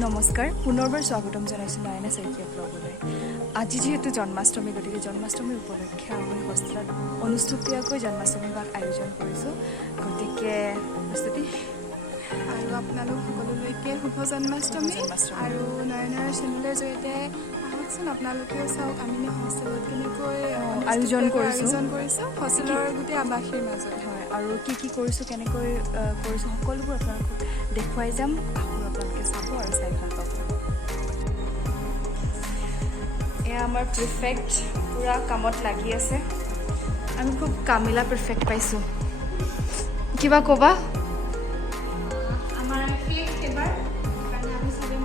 নমস্কাৰ পুনৰবাৰ স্বাগতম জনাইছোঁ নয়না শইকীয়া ব্লগলৈ। আজি যেহেতু জন্মাষ্টমী গতিকে জন্মাষ্টমীৰ উপলক্ষে আমি হোষ্টেলত অনুষ্ঠুপীয়াকৈ জন্মাষ্টমী ভাগ আয়োজন কৰিছোঁ। গতিকে প্ৰস্তুতি আৰু আপোনালোক সকলোলৈকে শুভ জন্মাষ্টমী। আৰু নয়নাৰ চেনেলৰ জৰিয়তে আহকচোন আপোনালোকেও চাওক আমি হোষ্টেলত কেনেকৈ আয়োজন কৰিছোঁ হোষ্টেলৰ গোটেই আৱাসীৰ মাজত। হয়, আৰু কি কৰিছোঁ কেনেকৈ কৰিছোঁ সকলোবোৰ আপোনালোকক দেখুৱাই যাম। আপোনালোকে চাব আৰু চাই ভাল পাব। এয়া আমাৰ প্ৰিফেক্ট পূৰা কামত লাগি আছে। আমি খুব কামিলা প্ৰিফেক্ট পাইছোঁ। কিবা ক'বা? আমাৰ এবাৰ আমি চবে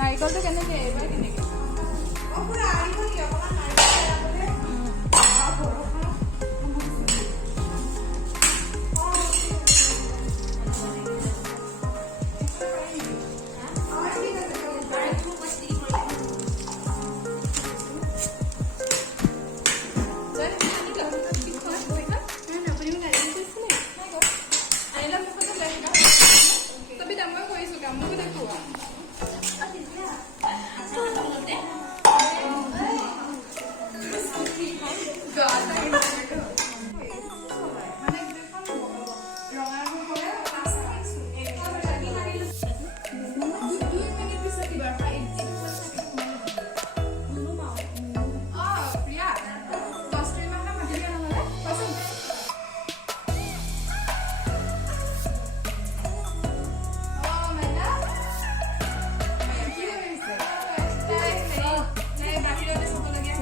নাৰিকলটো কেনেকৈ এইবাৰ কেনেকৈ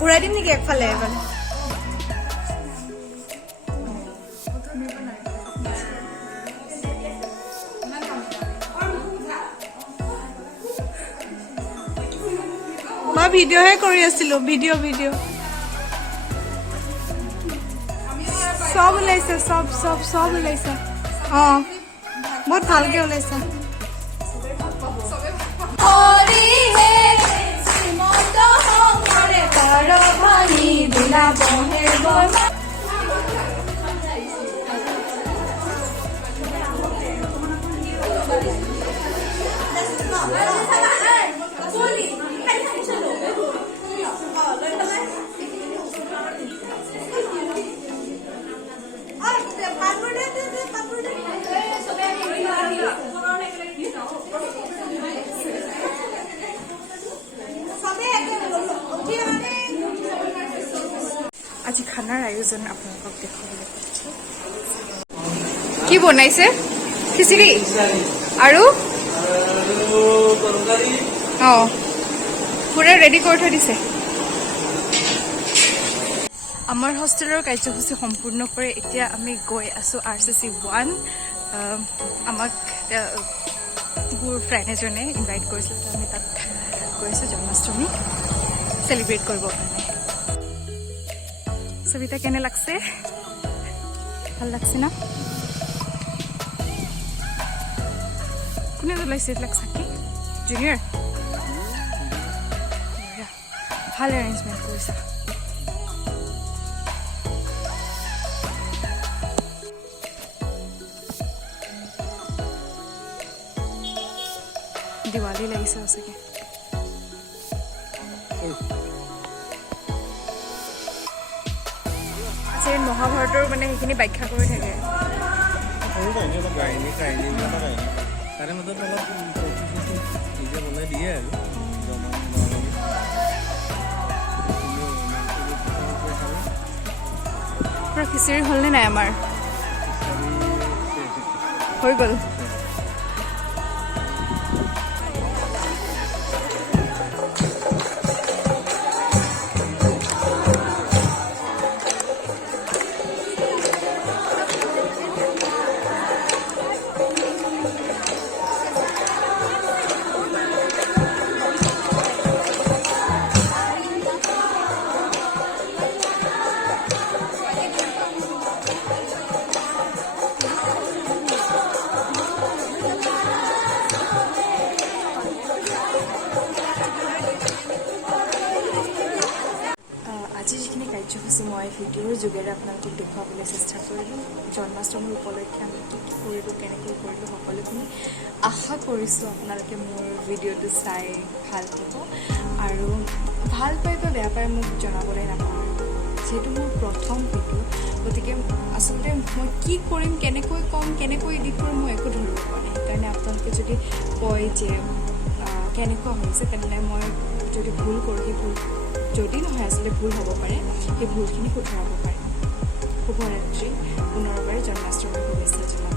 ঘূৰাই দিম নেকি একফালে এফালে? মই ভিডিঅ'হে কৰি আছিলোঁ। ভিডিঅ' চব ওলাইছে, চব ওলাইছে। অঁ, বহুত ভালকৈ ওলাইছে। আজি খানাৰ আয়োজন আপোনালোকক দেখুৱাবলৈ কৈছোঁ। কি বনাইছে? খিচিৰি আৰু অঁ, পুৰা ৰেডি কৰি থৈ দিছে। আমাৰ হোষ্টেলৰ কাৰ্যসূচী সম্পূৰ্ণ কৰি এতিয়া আমি গৈ আছোঁ RCC 1। আমাক মোৰ ফ্ৰেণ্ড এজনে ইনভাইট কৰিছিল, তো আমি তাত গৈছোঁ জন্মাষ্টমী চেলিব্ৰেট কৰিবৰ কাৰণে। সবিতা কেনে লাগছে? ভাল লাগছে না? কোনে জ্বলাইছে এইবিলাক চাকি? জুনিয়ৰ ভাল এৰেঞ্জমেণ্ট কৰিছা। দিৱালী লাগিছে সঁচাকৈ। মহাভাৰতৰ মানে সেইখিনি ব্যাখ্যা কৰি থাকে। পুৰা খিচিৰি হ'লনে নাই? আমাৰ হৈ গ'ল। আজি যিখিনি কাৰ্যসূচী মই ভিডিঅ'ৰ যোগেৰে আপোনালোকক দেখুৱাবলৈ চেষ্টা কৰিলোঁ জন্মাষ্টমীৰ উপলক্ষে আমি কি কি কৰিলোঁ কেনেকৈ কৰিলোঁ সকলোখিনি আশা কৰিছোঁ আপোনালোকে মোৰ ভিডিঅ'টো চাই ভাল পাব আৰু ভাল পাই বা বেয়া পাই মোক জনাবলৈ নাপাহৰিব যিহেতু মোৰ প্ৰথম ভিডিঅ' গতিকে আচলতে মই কি কৰিম কেনেকৈ ক'ম কেনেকৈ এডিট কৰিম মই একো ধৰিব পৰা নাই সেইকাৰণে আপোনালোকে যদি কয় যে কেনেকুৱা হৈছে তেনেহ'লে মই যদি ভুল কৰোঁ সেই ভুল যদি নহয় আচলতে ভুল হ'ব পাৰে সেই ভুলখিনি শুধৰাব পাৰিম শুভৰাত্ৰি পুনৰবাৰ জন্মাষ্টমীৰ শুভেচ্ছা জনাম